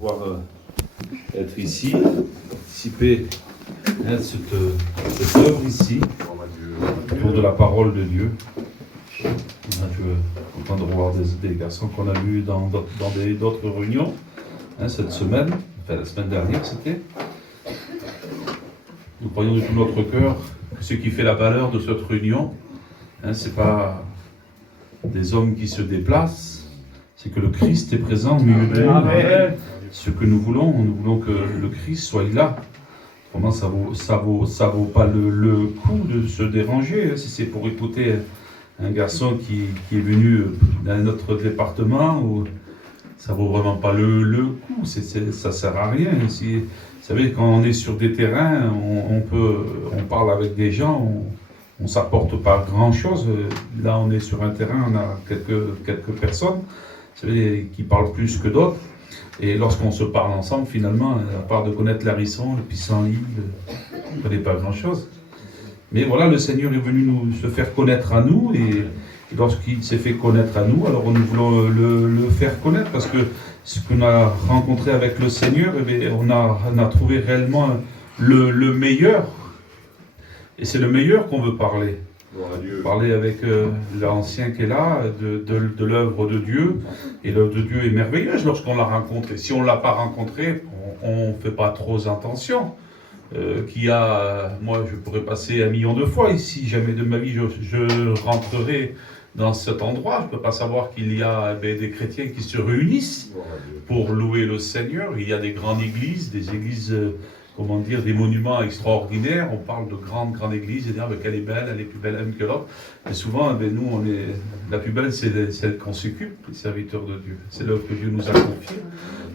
Pouvoir être ici, participer à cette œuvre ici, autour de la parole de Dieu. Je suis content de revoir des garçons qu'on a vus dans d'autres réunions cette semaine, enfin la semaine dernière c'était. Nous croyons de tout notre cœur que ce qui fait la valeur de cette réunion, c'est pas des hommes qui se déplacent, c'est que le Christ est présent au milieu de nous. Ce que nous voulons que le Christ soit là. Comment ça vaut pas le coup de se déranger, si c'est pour écouter un garçon qui est venu dans notre département, ou ça vaut vraiment pas le coup, ça sert à rien. Vous savez, quand on est sur des terrains, on parle avec des gens, on s'apporte pas grand chose. Là, on est sur un terrain, on a quelques personnes, vous savez, qui parlent plus que d'autres. Et lorsqu'on se parle ensemble, finalement, à part de connaître l'Hérisson, le pissenlit, on ne connaît pas grand-chose. Mais voilà, le Seigneur est venu se faire connaître à nous, et lorsqu'il s'est fait connaître à nous, alors nous voulons le faire connaître, parce que ce qu'on a rencontré avec le Seigneur, on a trouvé réellement le meilleur. Et c'est le meilleur qu'on veut parler. Parler avec l'ancien qui est là, de l'œuvre de Dieu. Et l'œuvre de Dieu est merveilleuse lorsqu'on l'a rencontré. Si on ne l'a pas rencontré, on ne fait pas trop attention. Moi, je pourrais passer 1 million de fois ici. Jamais de ma vie, je rentrerai dans cet endroit. Je ne peux pas savoir qu'il y a des chrétiens qui se réunissent pour louer le Seigneur. Il y a des grandes églises, des églises... des monuments extraordinaires. On parle de grandes églises, et dire qu'elle est belle, elle est plus belle même que l'autre. Mais souvent, nous, la plus belle, c'est celle qu'on s'occupe, les serviteurs de Dieu. C'est l'œuvre que Dieu nous a confiée.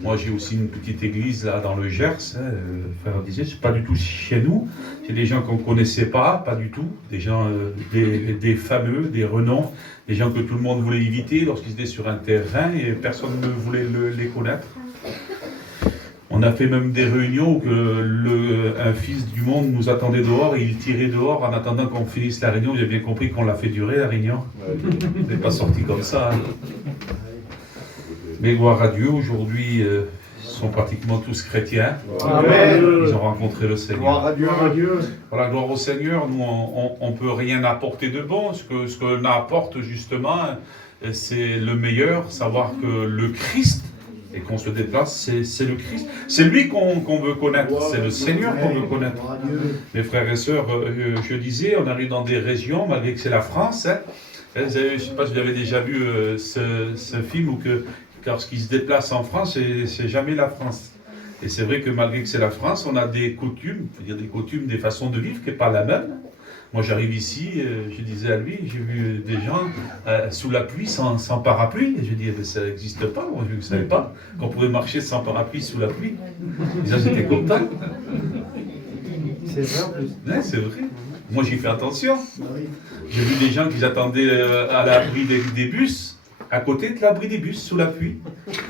Moi, j'ai aussi une petite église là dans le Gers. Le frère disait, c'est pas du tout chez nous. C'est des gens qu'on ne connaissait pas du tout. Des gens, des fameux, des renoms, des gens que tout le monde voulait éviter lorsqu'ils étaient sur un terrain et personne ne voulait les connaître. On a fait même des réunions où un fils du monde nous attendait dehors et il tirait dehors en attendant qu'on finisse la réunion. J'ai bien compris qu'on l'a fait durer la réunion. On n'est pas sorti comme ça. Mais gloire à Dieu, aujourd'hui, ils sont pratiquement tous chrétiens. Amen. Ils ont rencontré le Seigneur. Gloire à Dieu. Voilà, gloire au Seigneur. Nous, on ne peut rien apporter de bon. Ce qu'on apporte justement, c'est le meilleur. Savoir que le Christ, et qu'on se déplace, c'est le Christ. C'est lui qu'on veut connaître, c'est le Seigneur qu'on veut connaître. Mes frères et sœurs, je disais, on arrive dans des régions, malgré que c'est la France. Je ne sais pas si vous avez déjà vu ce film, où lorsqu'ils se déplacent en France, c'est jamais la France. Et c'est vrai que malgré que c'est la France, on a des coutumes, des façons de vivre qui n'est pas la même. Moi, j'arrive ici, je disais à lui, j'ai vu des gens sous la pluie sans parapluie. Et je dis, ça n'existe pas, moi, je ne savais pas qu'on pouvait marcher sans parapluie sous la pluie. Et ça, j'étais content. C'est vrai en plus. Ouais, c'est vrai. Moi, j'ai fait attention. J'ai vu des gens qui attendaient à l'abri des bus, à côté de l'abri des bus, sous la pluie.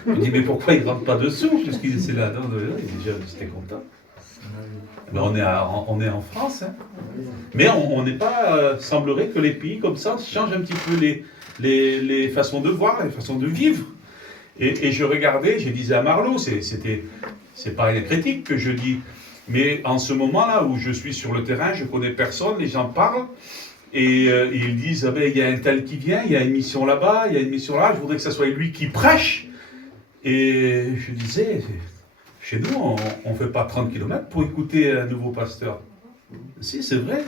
Je me dis, mais pourquoi ils ne rentrent pas dessous? Puisqu'ils étaient là. J'étais content. Ben, on est en France, mais on n'est pas, semblerait que les pays comme ça changent un petit peu les façons de voir, les façons de vivre. Et je regardais, je disais à Marlo, c'est pas une critique que je dis, mais en ce moment-là où je suis sur le terrain, je connais personne, les gens parlent, et ils disent, il y a un tel qui vient, il y a une mission là-bas, il y a une mission là, je voudrais que ce soit lui qui prêche. Et je disais... Chez nous, on ne fait pas 30 km pour écouter un nouveau pasteur. Si, c'est vrai.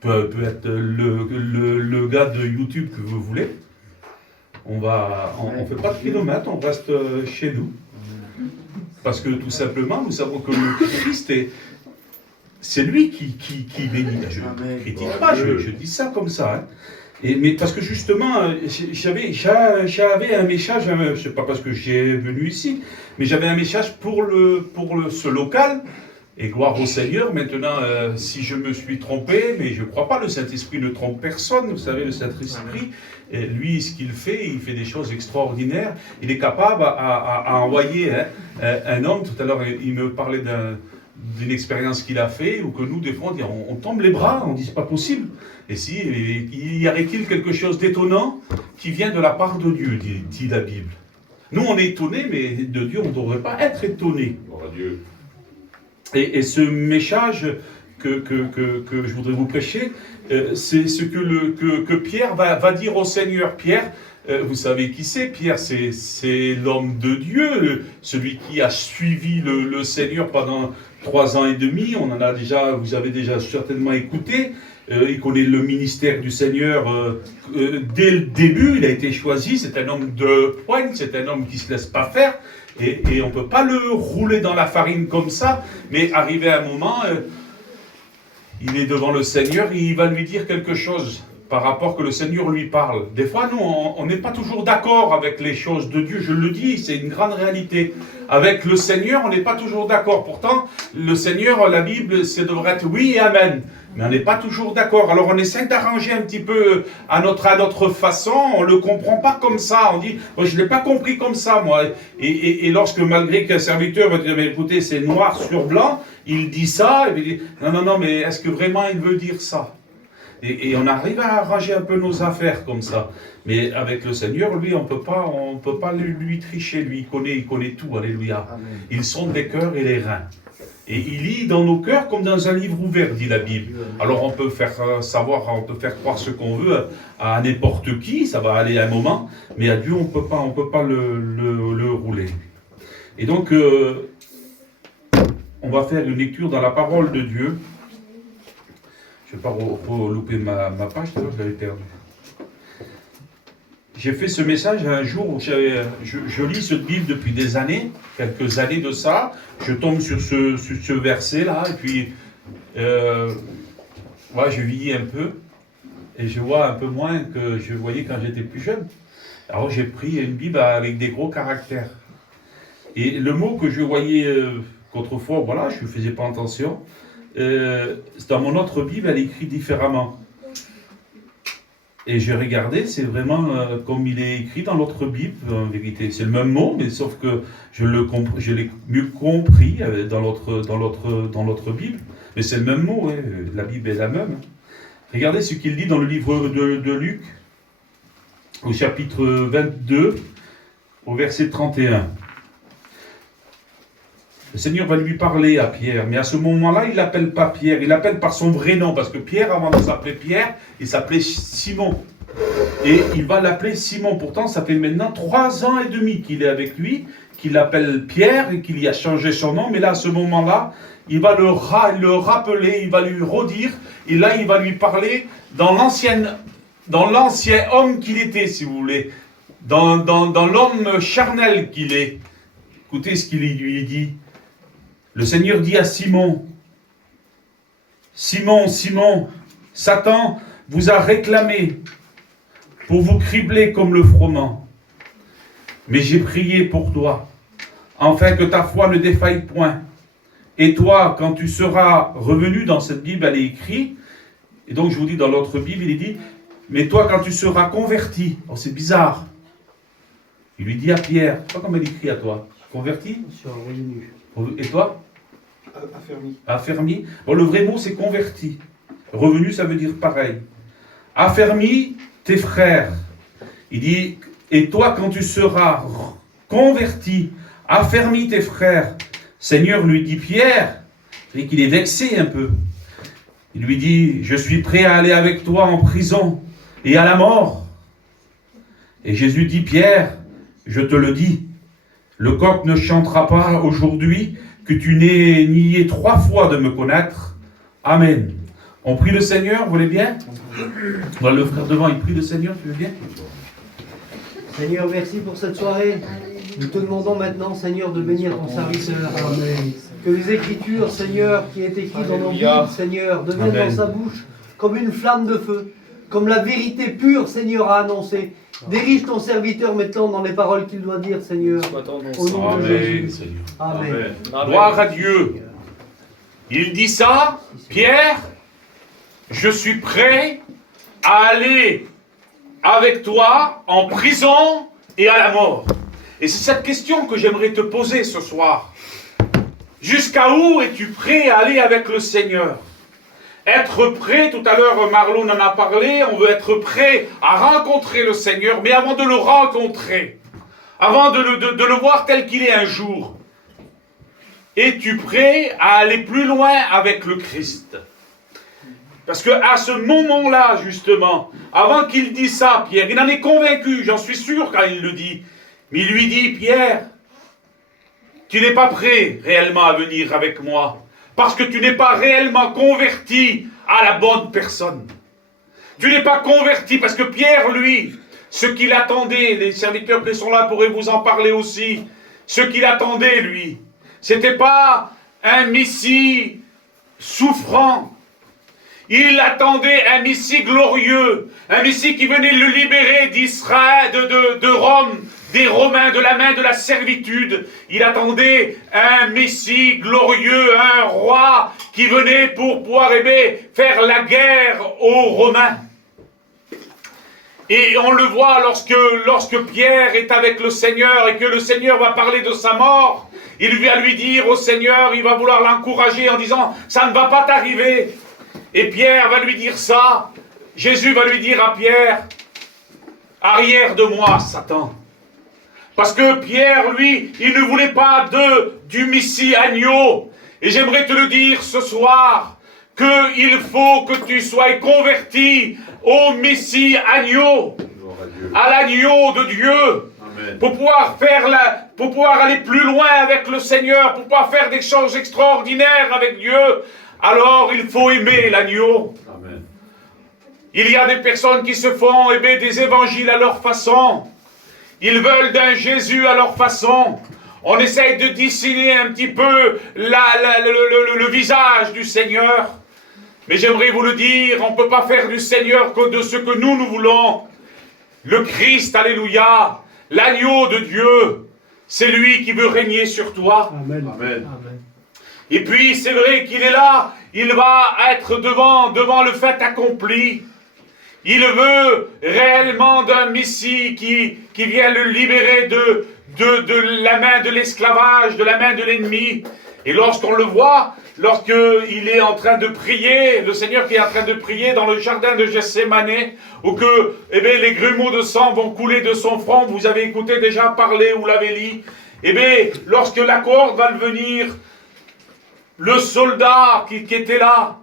Peut être le gars de YouTube que vous voulez. On ne fait pas de kilomètres, on reste chez nous. Parce que tout simplement, nous savons que le Christ c'est lui qui bénit. Je ne critique pas, je dis ça comme ça. Mais parce que justement, j'avais un message, c'est pas parce que j'ai venu ici, mais j'avais un message pour ce local, et gloire au Seigneur. Maintenant, si je me suis trompé, mais je ne crois pas, le Saint-Esprit ne trompe personne, vous savez, le Saint-Esprit, lui, ce qu'il fait, il fait des choses extraordinaires, il est capable à envoyer un homme. Tout à l'heure, il me parlait d'une expérience qu'il a fait, ou que nous, des fois, on tombe les bras, on dit c'est pas possible. Et si, y aurait-il quelque chose d'étonnant qui vient de la part de Dieu, dit la Bible. Nous, on est étonnés, mais de Dieu, on ne devrait pas être étonnés. Gloire à Dieu. Et ce message que je voudrais vous prêcher, c'est ce que Pierre va dire au Seigneur. Pierre, vous savez qui c'est? Pierre, c'est l'homme de Dieu, celui qui a suivi le Seigneur pendant 3 ans et demi. Vous avez déjà certainement écouté. Il connaît le ministère du Seigneur dès le début. Il a été choisi. C'est un homme de poigne, c'est un homme qui ne se laisse pas faire. Et on ne peut pas le rouler dans la farine comme ça. Mais arrivé à un moment, il est devant le Seigneur et il va lui dire quelque chose par rapport que le Seigneur lui parle. Des fois, nous, on n'est pas toujours d'accord avec les choses de Dieu. Je le dis, c'est une grande réalité. Avec le Seigneur, on n'est pas toujours d'accord. Pourtant, le Seigneur, la Bible, ça devrait être oui et amen. Mais on n'est pas toujours d'accord. Alors on essaie d'arranger un petit peu à notre façon. On ne le comprend pas comme ça. On dit, moi, je ne l'ai pas compris comme ça, moi. Et lorsque, malgré qu'un serviteur va dire, mais écoutez, c'est noir sur blanc, il dit ça, et il dit, non, mais est-ce que vraiment il veut dire ça? Et on arrive à arranger un peu nos affaires comme ça. Mais avec le Seigneur, lui, on peut pas lui tricher. Lui, il connaît tout. Alléluia. Amen. Il sonde les cœurs et les reins. Et il lit dans nos cœurs comme dans un livre ouvert, dit la Bible. Alors on peut faire savoir, on peut faire croire ce qu'on veut à n'importe qui, ça va aller un moment, mais à Dieu on peut pas le rouler. Et donc on va faire une lecture dans la parole de Dieu. Je ne vais pas louper ma page, je l'avais perdue. J'ai fait ce message un jour où je lis cette Bible depuis des années, quelques années de ça. Je tombe sur ce verset-là, et puis je vieillis un peu, et je vois un peu moins que je voyais quand j'étais plus jeune. Alors j'ai pris une Bible avec des gros caractères. Et le mot que je voyais qu'autrefois, voilà, je ne faisais pas attention, dans mon autre Bible, elle est écrite différemment. Et j'ai regardé, c'est vraiment comme il est écrit dans l'autre Bible, en vérité. C'est le même mot, mais sauf que je l'ai mieux compris dans l'autre Bible. Mais c'est le même mot, hein. La Bible est la même. Regardez ce qu'il dit dans le livre de Luc, au chapitre 22, au verset 31. Le Seigneur va lui parler à Pierre, mais à ce moment-là, il l'appelle pas Pierre, il l'appelle par son vrai nom, parce que Pierre, avant de s'appeler Pierre, il s'appelait Simon. Et il va l'appeler Simon. Pourtant, ça fait maintenant 3 ans et demi qu'il est avec lui, qu'il l'appelle Pierre et qu'il y a changé son nom. Mais là, à ce moment-là, il va le rappeler, il va lui redire, et là, il va lui parler dans l'ancien homme qu'il était, si vous voulez, dans l'homme charnel qu'il est. Écoutez ce qu'il lui dit. Le Seigneur dit à Simon, Simon, Simon, Satan vous a réclamé pour vous cribler comme le froment. Mais j'ai prié pour toi, afin que ta foi ne défaille point. Et toi, quand tu seras revenu, dans cette Bible, elle est écrite, et donc je vous dis dans l'autre Bible, il est dit, mais toi, quand tu seras converti, oh c'est bizarre, il lui dit à Pierre, pas comme elle écrit à toi, converti? Et toi? Affermi. Affermi. Bon, le vrai mot, c'est converti. Revenu, ça veut dire pareil. Affermi tes frères. Il dit, et toi, quand tu seras converti, affermis tes frères. Seigneur lui dit, Pierre, c'est qu'il est vexé un peu. Il lui dit, je suis prêt à aller avec toi en prison et à la mort. Et Jésus dit, Pierre, je te le dis, le coq ne chantera pas aujourd'hui que tu n'aies nié 3 fois de me connaître. Amen. On prie le Seigneur, vous voulez bien? On va le frère devant, il prie le Seigneur, tu veux bien? Seigneur, merci pour cette soirée. Nous te demandons maintenant, Seigneur, de bénir ton serviteur. Amen. Que les Écritures, Seigneur, qui est écrites dans nos Bibles, Seigneur, deviennent dans sa bouche comme une flamme de feu, comme la vérité pure, Seigneur, a annoncé. Dirige ton serviteur maintenant dans les paroles qu'il doit dire, Seigneur. Au nom de Jésus. Amen. Amen. Gloire à Dieu. Il dit ça, Pierre, je suis prêt à aller avec toi en prison et à la mort. Et c'est cette question que j'aimerais te poser ce soir. Jusqu'à où es-tu prêt à aller avec le Seigneur? Être prêt, tout à l'heure Marlon en a parlé, on veut être prêt à rencontrer le Seigneur, mais avant de le rencontrer, avant de le voir tel qu'il est un jour. Es-tu prêt à aller plus loin avec le Christ? Parce qu'à ce moment-là, justement, avant qu'il dise ça, Pierre, il en est convaincu, j'en suis sûr quand il le dit. Mais il lui dit, Pierre, tu n'es pas prêt réellement à venir avec moi. Parce que tu n'es pas réellement converti à la bonne personne. Tu n'es pas converti parce que Pierre, lui, ce qu'il attendait, les serviteurs qui sont là pourraient vous en parler aussi, ce qu'il attendait, lui, c'était pas un Messie souffrant. Il attendait un Messie glorieux, un Messie qui venait le libérer d'Israël, de Rome, des Romains, de la main de la servitude. Il attendait un Messie glorieux, un roi qui venait pour pouvoir faire la guerre aux Romains. Et on le voit lorsque Pierre est avec le Seigneur et que le Seigneur va parler de sa mort, il va lui dire au Seigneur, il va vouloir l'encourager en disant, ça ne va pas t'arriver. Et Pierre va lui dire ça. Jésus va lui dire à Pierre, arrière de moi, Satan. Parce que Pierre, lui, il ne voulait pas du Messie agneau. Et j'aimerais te le dire ce soir, qu'il faut que tu sois converti au Messie agneau, à l'agneau de Dieu. Amen. Pour pouvoir aller plus loin avec le Seigneur, pour pouvoir faire des choses extraordinaires avec Dieu, alors il faut aimer l'agneau. Amen. Il y a des personnes qui se font des évangiles à leur façon. Ils veulent d'un Jésus à leur façon. On essaye de dessiner un petit peu le visage du Seigneur. Mais j'aimerais vous le dire, on ne peut pas faire du Seigneur que de ce que nous voulons. Le Christ, alléluia, l'agneau de Dieu, c'est lui qui veut régner sur toi. Amen. Amen. Amen. Et puis, c'est vrai qu'il est là, il va être devant le fait accompli. Il veut réellement d'un Messie qui vient le libérer de la main de l'esclavage, de la main de l'ennemi. Et lorsqu'on le voit, lorsqu'il est en train de prier, le Seigneur qui est en train de prier dans le jardin de Gethsémane, où que les grumeaux de sang vont couler de son front, vous avez écouté déjà parler ou l'avez lu, lorsque la corde va venir, le soldat qui était là,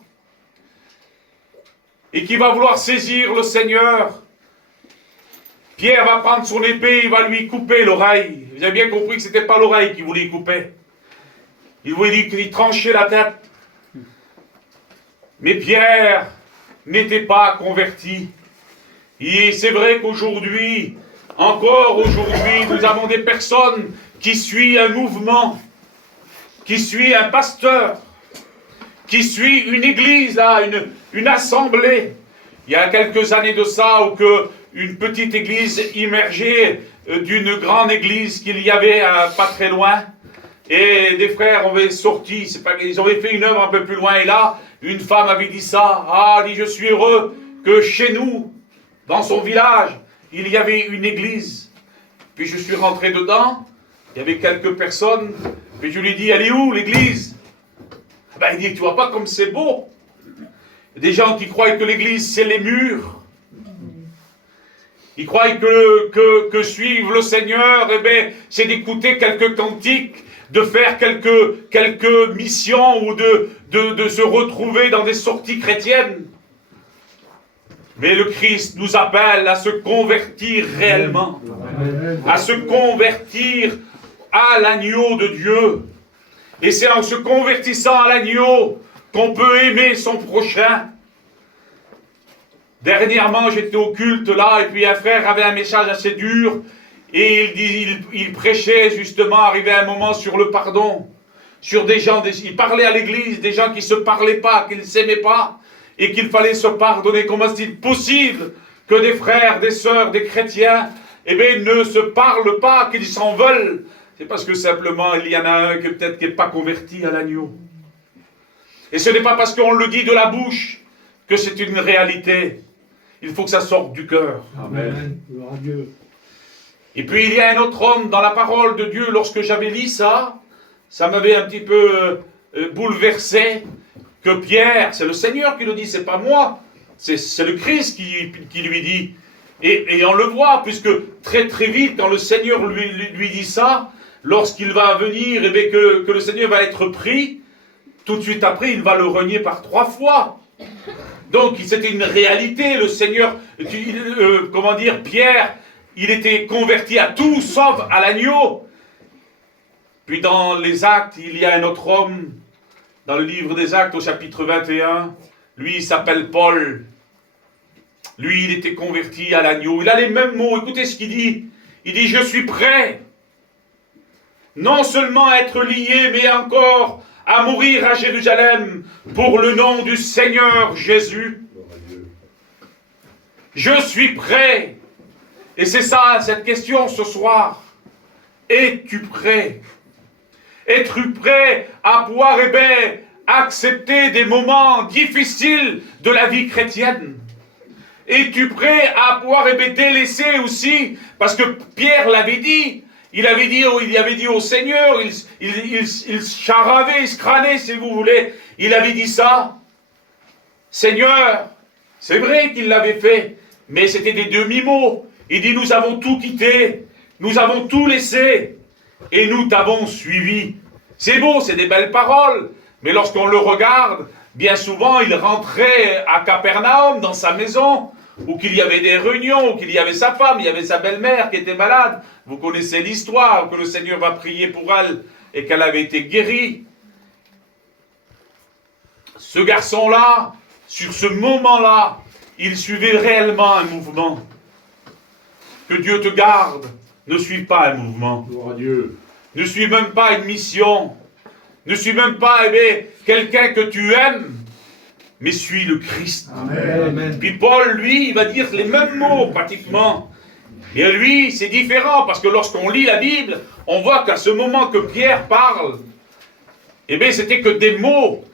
et qui va vouloir saisir le Seigneur, Pierre va prendre son épée, il va lui couper l'oreille. Vous avez bien compris que ce n'était pas l'oreille qu'il voulait couper. Il voulait lui trancher la tête. Mais Pierre n'était pas converti. Et c'est vrai qu'aujourd'hui, encore aujourd'hui, nous avons des personnes qui suivent un mouvement, qui suivent un pasteur, qui suivent une église, là, une assemblée. Il y a quelques années de ça, où une petite église immergée d'une grande église qu'il y avait pas très loin. Et des frères avaient sorti, ils avaient fait une œuvre un peu plus loin, et là, une femme avait dit ça. Ah, dit, je suis heureux que chez nous, dans son village, il y avait une église. Puis je suis rentré dedans, il y avait quelques personnes, puis je lui ai dit, elle est où l'église? Il dit, tu vois pas comme c'est beau. Des gens qui croient que l'église, c'est les murs. Ils croient que suivre le Seigneur, c'est d'écouter quelques cantiques, de faire quelques missions ou de se retrouver dans des sorties chrétiennes. Mais le Christ nous appelle à se convertir réellement, à se convertir à l'agneau de Dieu. Et c'est en se convertissant à l'agneau qu'on peut aimer son prochain. Dernièrement, j'étais au culte là, et puis un frère avait un message assez dur, et il prêchait justement, arrivé à un moment sur le pardon, sur des gens, il parlait à l'église, des gens qui ne se parlaient pas, qui ne s'aimaient pas, et qu'il fallait se pardonner. Comment est-il possible que des frères, des sœurs, des chrétiens, ne se parlent pas, qu'ils s'en veulent? C'est parce que simplement, il y en a un qui peut-être qui n'est pas converti à l'agneau. Et ce n'est pas parce qu'on le dit de la bouche que c'est une réalité. Il faut que ça sorte du cœur. Amen. Gloire à Dieu. Et puis il y a un autre homme dans la parole de Dieu, lorsque j'avais lu ça, ça m'avait un petit peu bouleversé, que Pierre, c'est le Seigneur qui le dit, c'est pas moi, c'est le Christ qui lui dit, Et on le voit, puisque très très vite, quand le Seigneur lui dit ça, lorsqu'il va venir, et bien que le Seigneur va être pris, tout de suite après, il va le renier par 3 fois. Donc, c'était une réalité. Le Seigneur, Pierre, il était converti à tout, sauf à l'agneau. Puis dans les Actes, il y a un autre homme, dans le livre des Actes, au chapitre 21, lui, il s'appelle Paul. Lui, il était converti à l'agneau. Il a les mêmes mots. Écoutez ce qu'il dit. Il dit, je suis prêt, non seulement à être lié, mais encore à mourir à Jérusalem pour le nom du Seigneur Jésus. Je suis prêt. Et c'est ça, cette question ce soir. Es-tu prêt? Es-tu prêt à pouvoir, accepter des moments difficiles de la vie chrétienne? Es-tu prêt à pouvoir, délaisser aussi? Parce que Pierre l'avait dit. Il avait dit au Seigneur, il charavait, il se crânait, si vous voulez. Il avait dit ça. Seigneur, c'est vrai qu'il l'avait fait, mais c'était des demi-mots. Il dit, nous avons tout quitté, nous avons tout laissé, et nous t'avons suivi. C'est beau, c'est des belles paroles, mais lorsqu'on le regarde, bien souvent, il rentrait à Capernaum, dans sa maison, ou qu'il y avait des réunions, ou qu'il y avait sa femme, il y avait sa belle-mère qui était malade. Vous connaissez l'histoire, que le Seigneur va prier pour elle, et qu'elle avait été guérie. Ce garçon-là, sur ce moment-là, il suivait réellement un mouvement. Que Dieu te garde, ne suis pas un mouvement. Gloire à Dieu. Ne suis même pas une mission. Ne suis même pas, quelqu'un que tu aimes, mais suis le Christ. Amen. Puis Paul, lui, il va dire les mêmes mots, pratiquement. Et lui, c'est différent, parce que lorsqu'on lit la Bible, on voit qu'à ce moment que Pierre parle, c'était que des mots.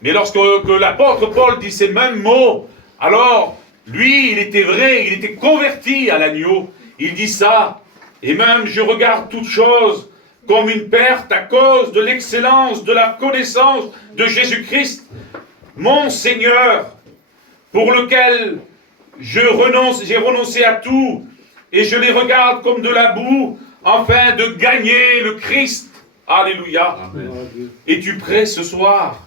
Mais lorsque l'apôtre Paul dit ces mêmes mots, alors, lui, il était vrai, il était converti à l'agneau. Il dit ça, et même je regarde toute chose comme une perte à cause de l'excellence, de la connaissance de Jésus-Christ, mon Seigneur, pour lequel j'ai renoncé à tout, et je les regarde comme de la boue, afin de gagner le Christ. Alléluia. Amen. Es-tu prêt ce soir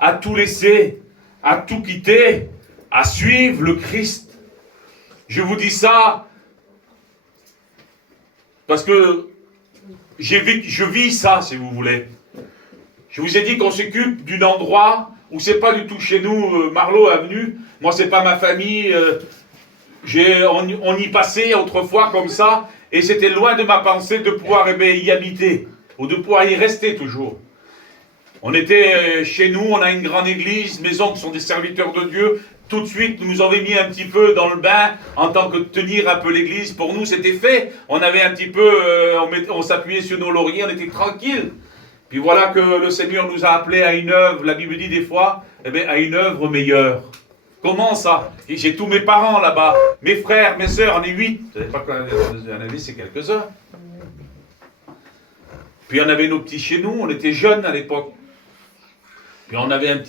à tout laisser, à tout quitter, à suivre le Christ? Je vous dis ça parce que je vis ça, si vous voulez. Je vous ai dit qu'on s'occupe d'un endroit où c'est pas du tout chez nous, Marlot Avenue. Moi, c'est pas ma famille. On y passait autrefois comme ça, et c'était loin de ma pensée de pouvoir y habiter, ou de pouvoir y rester toujours. On était chez nous, on a une grande église, maison qui sont des serviteurs de Dieu. Tout de suite, nous nous avons mis un petit peu dans le bain en tant que tenir un peu l'église. Pour nous, c'était fait. On avait un petit peu, on s'appuyait sur nos lauriers, on était tranquille. Puis voilà que le Seigneur nous a appelés à une œuvre, la Bible dit des fois, à une œuvre meilleure. Comment ça? J'ai tous mes parents là-bas, mes frères, mes sœurs, on est 8. Vous savez pas quoi, on avait, c'est quelques-uns. Puis on avait nos petits chez nous, on était jeunes à l'époque. Puis on avait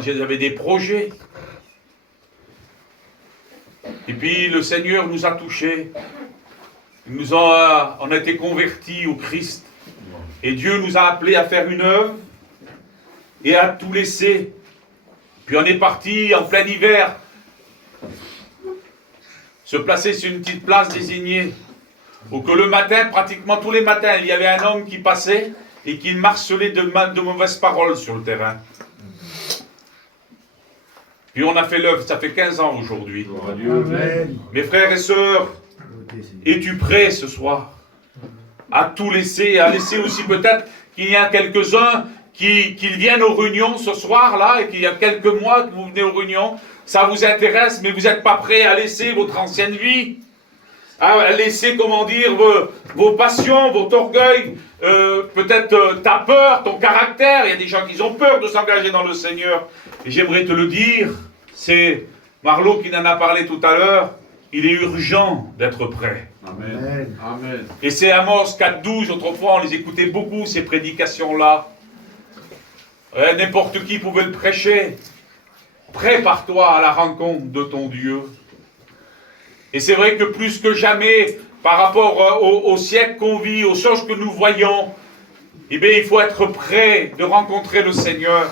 j'avais des projets. Et puis le Seigneur nous a touchés. On a été convertis au Christ. Et Dieu nous a appelés à faire une œuvre et à tout laisser. Puis on est parti en plein hiver, se placer sur une petite place désignée, où que le matin, pratiquement tous les matins, il y avait un homme qui passait et qui marcelait de mauvaises paroles sur le terrain. Puis on a fait l'œuvre, ça fait 15 ans aujourd'hui. Mes frères et sœurs, es-tu prêt ce soir à tout laisser, à laisser aussi peut-être qu'il y a quelques-uns qui viennent aux réunions ce soir-là, et qu'il y a quelques mois que vous venez aux réunions, ça vous intéresse, mais vous n'êtes pas prêt à laisser votre ancienne vie, à laisser, vos passions, votre orgueil, peut-être ta peur, ton caractère. Il y a des gens qui ont peur de s'engager dans le Seigneur. Et j'aimerais te le dire, c'est Marlot qui en a parlé tout à l'heure, il est urgent d'être prêt. Amen. Amen. Et c'est Amos 4.12, autrefois on les écoutait beaucoup, ces prédications-là. N'importe qui pouvait le prêcher. Prépare-toi à la rencontre de ton Dieu. Et c'est vrai que plus que jamais, par rapport au siècle qu'on vit, aux choses que nous voyons, eh bien, il faut être prêt de rencontrer le Seigneur.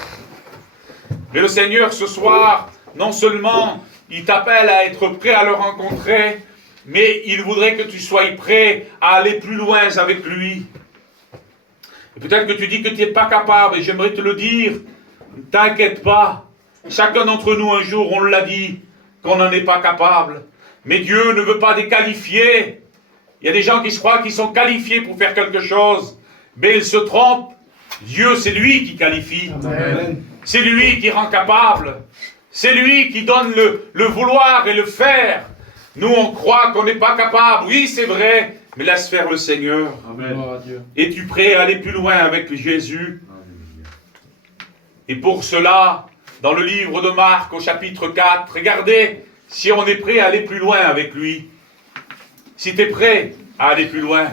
Mais le Seigneur, ce soir, non seulement il t'appelle à être prêt à le rencontrer, mais il voudrait que tu sois prêt à aller plus loin avec lui. Et peut-être que tu dis que tu n'es pas capable, et j'aimerais te le dire, ne t'inquiète pas. Chacun d'entre nous, un jour, on l'a dit, qu'on n'en est pas capable. Mais Dieu ne veut pas déqualifier. Il y a des gens qui se croient qu'ils sont qualifiés pour faire quelque chose, mais ils se trompent. Dieu, c'est lui qui qualifie. Amen. C'est lui qui rend capable. C'est lui qui donne le vouloir et le faire. Nous, on croit qu'on n'est pas capable. Oui, c'est vrai, mais laisse faire le Seigneur. Amen. Es-tu prêt à aller plus loin avec Jésus? Et pour cela, dans le livre de Marc, au chapitre 4, regardez si on est prêt à aller plus loin avec lui. Si tu es prêt à aller plus loin,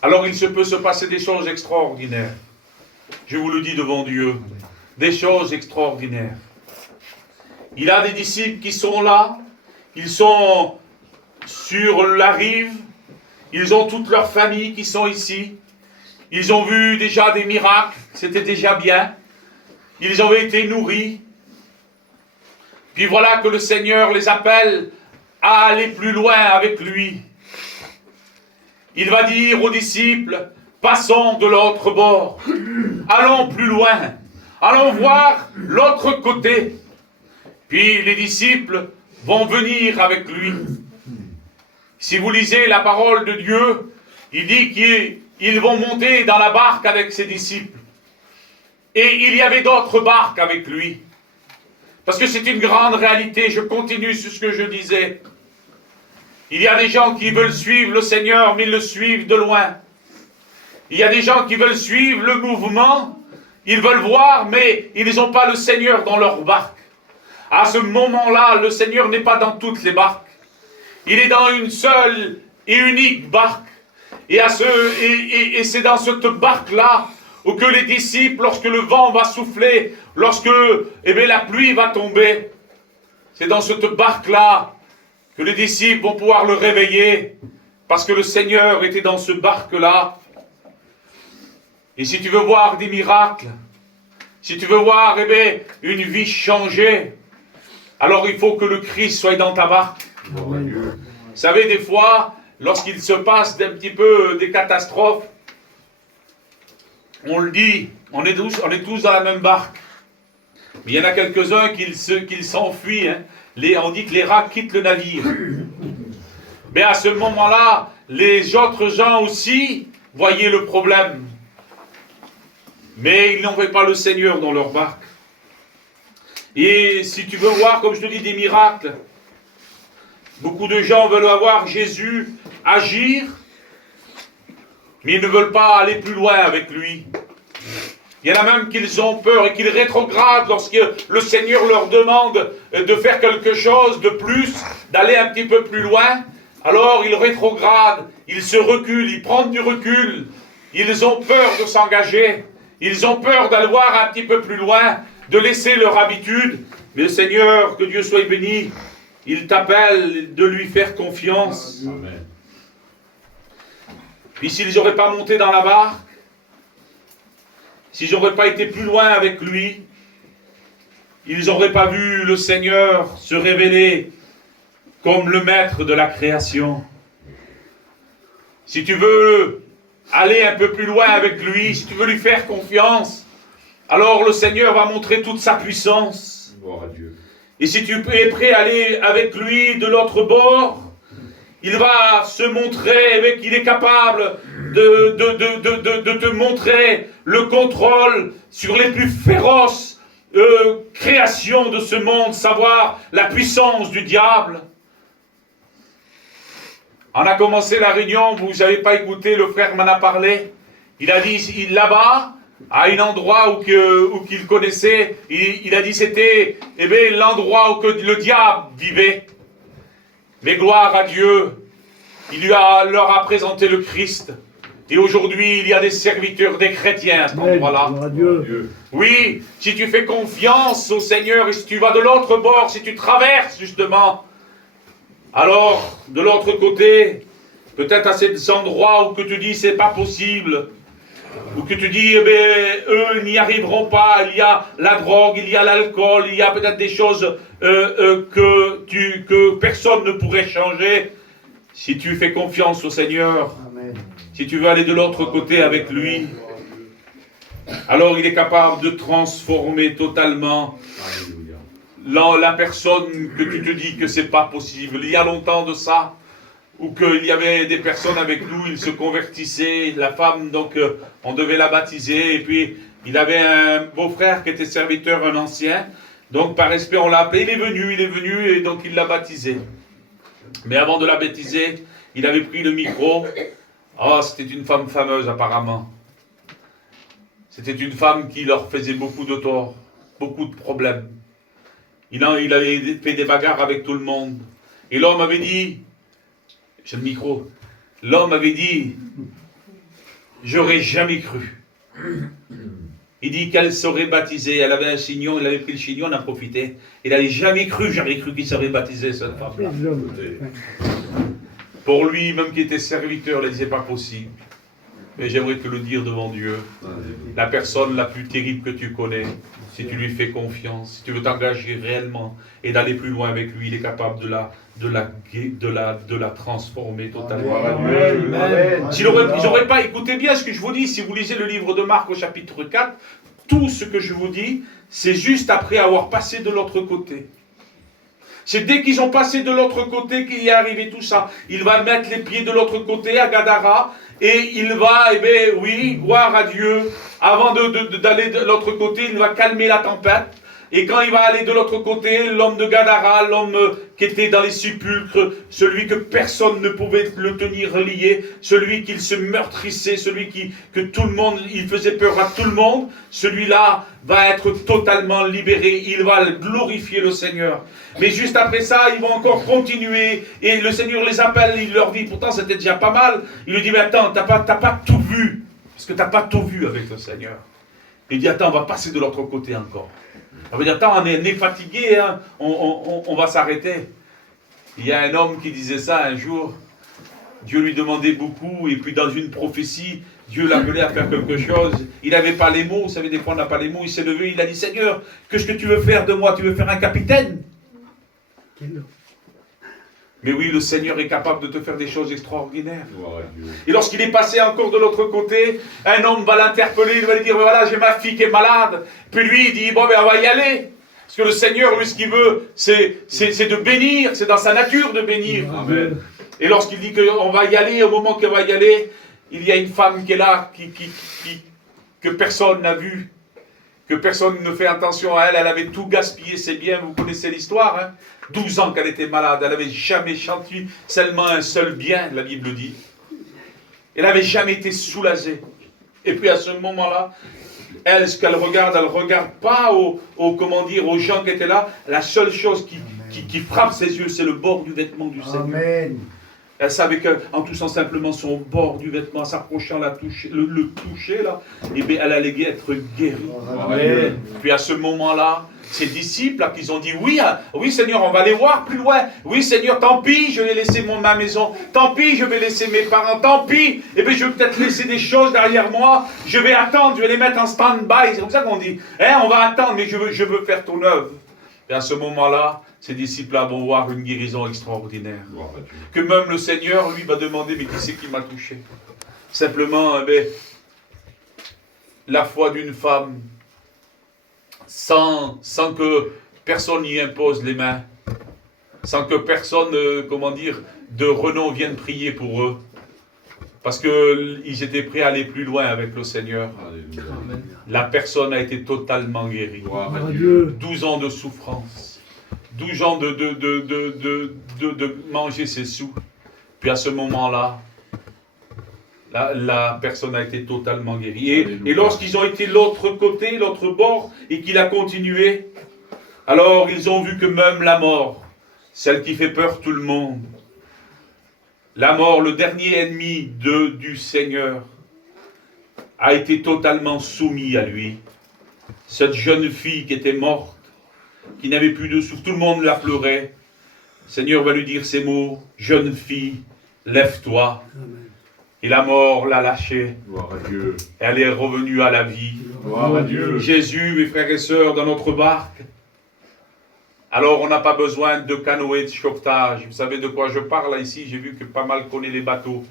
alors il se peut se passer des choses extraordinaires. Je vous le dis devant Dieu, des choses extraordinaires. Il a des disciples qui sont là, ils sont sur la rive, ils ont toute leur famille qui sont ici, ils ont vu déjà des miracles, c'était déjà bien, ils ont été nourris. Puis voilà que le Seigneur les appelle à aller plus loin avec lui. Il va dire aux disciples, passons de l'autre bord, allons plus loin, allons voir l'autre côté. Puis les disciples vont venir avec lui. Si vous lisez la parole de Dieu, il dit qu'ils vont monter dans la barque avec ses disciples. Et il y avait d'autres barques avec lui. Parce que c'est une grande réalité, je continue sur ce que je disais. Il y a des gens qui veulent suivre le Seigneur, mais ils le suivent de loin. Il y a des gens qui veulent suivre le mouvement, ils veulent voir, mais ils n'ont pas le Seigneur dans leur barque. À ce moment-là, le Seigneur n'est pas dans toutes les barques. Il est dans une seule et unique barque. Et c'est dans cette barque-là où que les disciples, lorsque le vent va souffler, lorsque la pluie va tomber, c'est dans cette barque-là que les disciples vont pouvoir le réveiller, parce que le Seigneur était dans ce barque-là. Et si tu veux voir des miracles, si tu veux voir une vie changer, alors il faut que le Christ soit dans ta barque. Amen. Vous savez, des fois, lorsqu'il se passe un petit peu des catastrophes, on le dit, on est tous dans la même barque. Mais il y en a quelques-uns qui s'enfuient. Hein. On dit que les rats quittent le navire. Mais à ce moment-là, les autres gens aussi voyaient le problème. Mais ils n'avaient pas le Seigneur dans leur barque. Et si tu veux voir, comme je te dis, des miracles, beaucoup de gens veulent avoir Jésus agir, mais ils ne veulent pas aller plus loin avec lui. Il y en a même qu'ils ont peur et qu'ils rétrogradent lorsque le Seigneur leur demande de faire quelque chose de plus, d'aller un petit peu plus loin. Alors ils rétrogradent, ils se reculent, ils prennent du recul. Ils ont peur de s'engager. Ils ont peur d'aller voir un petit peu plus loin, de laisser leur habitude. Mais le Seigneur, que Dieu soit béni, il t'appelle de lui faire confiance. Amen. Puis s'ils n'auraient pas monté dans la barque, s'ils n'auraient pas été plus loin avec lui, ils n'auraient pas vu le Seigneur se révéler comme le maître de la création. Si tu veux aller un peu plus loin avec lui, si tu veux lui faire confiance, alors le Seigneur va montrer toute sa puissance. Gloire à Dieu. Et si tu es prêt à aller avec lui de l'autre bord, il va se montrer qu'il est capable de te montrer le contrôle sur les plus féroces créations de ce monde, savoir la puissance du diable. On a commencé la réunion, vous n'avez pas écouté, le frère m'en a parlé. Il a dit, là-bas, à un endroit où qu'il connaissait, il a dit c'était l'endroit où que le diable vivait. Mais gloire à Dieu, leur a présenté le Christ. Et aujourd'hui, il y a des serviteurs, des chrétiens à cet endroit-là. Oui, si tu fais confiance au Seigneur et si tu vas de l'autre bord, si tu traverses justement, Alors, de l'autre côté, peut-être à ces endroits où que tu dis c'est pas possible, ou que tu dis, eh bien, eux n'y arriveront pas, il y a la drogue, il y a l'alcool, il y a peut-être des choses que personne ne pourrait changer. Si tu fais confiance au Seigneur, Amen. si tu veux aller de l'autre côté avec lui, alors il est capable de transformer totalement la personne que tu te dis que c'est pas possible. Il y a longtemps de ça, où qu'il y avait des personnes avec nous, ils se convertissaient, la femme, donc on devait la baptiser, et puis il avait un beau-frère qui était serviteur, un ancien, donc par respect on l'a appelé, il est venu, et donc il l'a baptisé. Mais avant de la baptiser, il avait pris le micro. Oh, c'était une femme fameuse apparemment. C'était une femme qui leur faisait beaucoup de tort, beaucoup de problèmes. Il avait fait des bagarres avec tout le monde. Et l'homme avait dit, j'ai le micro, l'homme avait dit, j'aurais jamais cru. Il dit qu'elle serait baptisée, elle avait un chignon, il avait pris le chignon, on a profité. Il n'avait jamais cru, j'aurais cru qu'il serait baptisé, cette femme-là. Pour lui, même qui était serviteur, il disait pas possible. Mais j'aimerais te le dire devant Dieu. La personne la plus terrible que tu connais, si tu lui fais confiance, si tu veux t'engager réellement et d'aller plus loin avec lui, il est capable de la transformer totalement. Ils n'auraient pas écouté bien ce que je vous dis. Si vous lisez le livre de Marc au chapitre 4, tout ce que je vous dis, c'est juste après avoir passé de l'autre côté. C'est dès qu'ils ont passé de l'autre côté qu'il est arrivé tout ça. Il va mettre les pieds de l'autre côté à Gadara et il va, eh bien, oui, gloire à Dieu. Avant d'aller de l'autre côté, il va calmer la tempête. Et quand il va aller de l'autre côté, l'homme de Gadara, l'homme qui était dans les sépulcres, celui que personne ne pouvait le tenir lié, celui qui se meurtrissait, celui que tout le monde, il faisait peur à tout le monde, celui-là va être totalement libéré, il va glorifier le Seigneur. Mais juste après ça, ils vont encore continuer, et le Seigneur les appelle, il leur dit, pourtant c'était déjà pas mal, il lui dit, mais attends, t'as pas tout vu, parce que t'as pas tout vu avec le Seigneur. Il dit, attends, on va passer de l'autre côté encore. Ça veut dire, attends, on est fatigué, hein, on va s'arrêter. Il y a un homme qui disait ça un jour. Dieu lui demandait beaucoup, et puis dans une prophétie, Dieu l'appelait à faire quelque chose. Il n'avait pas les mots, vous savez, des fois on n'a pas les mots. Il s'est levé, il a dit, Seigneur, qu'est-ce que tu veux faire de moi? Tu veux faire un capitaine? Mais oui, le Seigneur est capable de te faire des choses extraordinaires. Et lorsqu'il est passé encore de l'autre côté, un homme va l'interpeller, il va lui dire, voilà, j'ai ma fille qui est malade. Puis lui, il dit, bon, ben on va y aller. Parce que le Seigneur, lui, ce qu'il veut, c'est de bénir, c'est dans sa nature de bénir. Amen. Et lorsqu'il dit qu'on va y aller, au moment qu'on va y aller, il y a une femme qui est là, que personne n'a vue, que personne ne fait attention à elle. Elle avait tout gaspillé, c'est bien, vous connaissez l'histoire, hein. 12 ans qu'elle était malade, elle n'avait jamais chanté seulement un seul bien, la Bible dit. Elle n'avait jamais été soulagée. Et puis à ce moment-là, elle, ce qu'elle regarde pas aux gens qui étaient là. La seule chose qui frappe ses yeux, c'est le bord du vêtement du Seigneur. Amen. Elle savait qu'en touchant simplement son bord du vêtement, en s'approchant le toucher, là, et bien elle allait être guérie. Amen. Puis à ce moment-là, ses disciples, là, qu'ils ont dit, oui, oui Seigneur, on va aller voir plus loin. Oui Seigneur, tant pis, je vais laisser ma maison. Tant pis, je vais laisser mes parents. Tant pis, et bien je vais peut-être laisser des choses derrière moi. Je vais attendre, je vais les mettre en stand-by. C'est comme ça qu'on dit, hein, on va attendre, mais je veux faire ton œuvre. Et à ce moment-là, ces disciples-là vont voir une guérison extraordinaire. Que même le Seigneur, lui, va demander, mais qui c'est qui m'a touché? Simplement, la foi d'une femme, sans que personne n'y impose les mains, sans que personne, de renom vienne prier pour eux. Parce qu'ils étaient prêts à aller plus loin avec le Seigneur. Amen. La personne a été totalement guérie. 12 ans de souffrance. 12 ans de manger ses sous. Puis à ce moment-là, la personne a été totalement guérie. Et lorsqu'ils ont été l'autre côté, l'autre bord, et qu'il a continué, alors ils ont vu que même la mort, celle qui fait peur tout le monde, la mort, le dernier ennemi du Seigneur, a été totalement soumis à lui. Cette jeune fille qui était morte, qui n'avait plus de souffle, tout le monde la pleurait. Seigneur va lui dire ces mots, jeune fille, lève-toi. Et la mort l'a lâchée. Gloire à Dieu. Elle est revenue à la vie. Gloire à Dieu. Jésus, mes frères et sœurs, dans notre barque. Alors on n'a pas besoin de canoë de sauvetage. Vous savez de quoi je parle ici? J'ai vu que pas mal connaît les bateaux.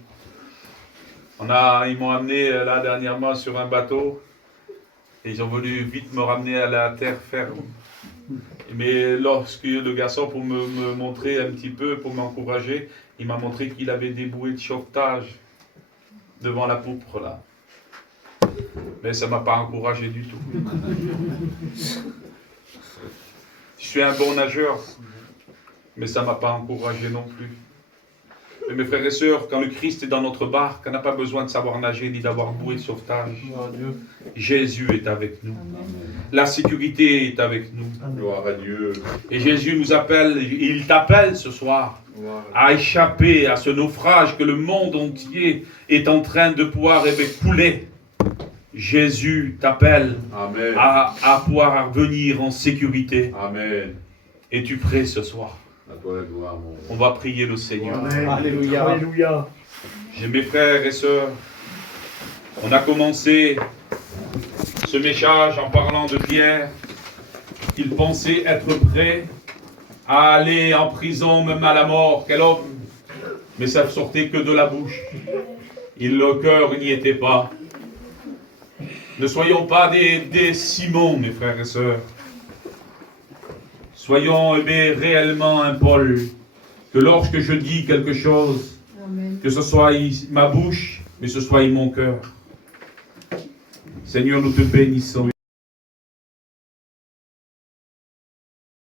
Ils m'ont amené là dernièrement sur un bateau. Et ils ont voulu vite me ramener à la terre ferme. Mais lorsque le garçon, pour me montrer un petit peu, pour m'encourager, il m'a montré qu'il avait des bouées de sauvetage devant la poutre là. Mais ça ne m'a pas encouragé du tout. Je suis un bon nageur, mais ça ne m'a pas encouragé non plus. Mais mes frères et sœurs, quand le Christ est dans notre barque, on n'a pas besoin de savoir nager ni d'avoir bouée de sauvetage. Jésus est avec nous. La sécurité est avec nous. Gloire à Dieu. Et Jésus nous appelle, il t'appelle ce soir à échapper à ce naufrage que le monde entier est en train de pouvoir couler. Jésus t'appelle à pouvoir venir en sécurité. Amen. Es-tu prêt ce soir? À toi la gloire, mon On va prier le Seigneur. Amen. Alléluia. Alléluia. J'ai mes frères et sœurs, on a commencé ce message en parlant de Pierre. Il pensait être prêt à aller en prison, même à la mort. Quel homme! Mais ça ne sortait que de la bouche. Le cœur n'y était pas. Ne soyons pas des Simons, mes frères et sœurs. Soyons réellement un Paul. Que lorsque je dis quelque chose, que ce soit ma bouche, mais ce soit mon cœur. Seigneur, nous te bénissons.